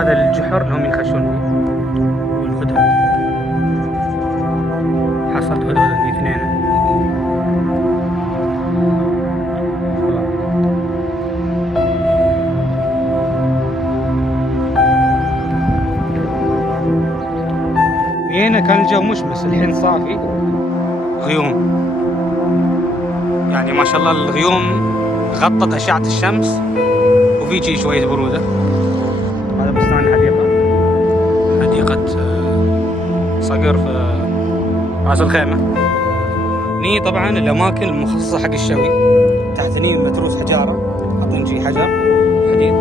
وهذا الجحر اللي هم ينخشون فيه. والهدهد حصلت هدهد اثنين. هنا كان الجو مشمس، الحين صافي غيوم، يعني ما شاء الله الغيوم غطت أشعة الشمس وفي شوية برودة. هذا بستان حديقة صقر في راس الخيمة. هني طبعا الأماكن المخصصة حق الشوي، تحت هني متروس حجارة، حاطين شي حجر حديد،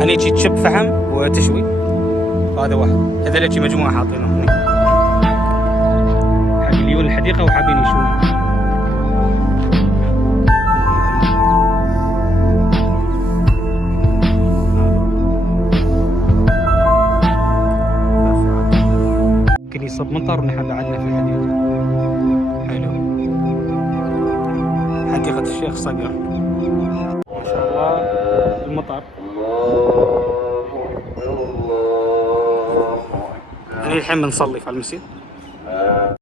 هني شي تشب فحم وتشوي. هذا واحد، هذول شي مجموعة حاطينهم هني حق اللي يجون الحديقة وحابين يشوون. يمكن يصب مطر ونحن بعدنا في الحديقة. حلو، حديقة الشيخ صقر ما شاء الله. المطر الحين بنصلي في المسجد.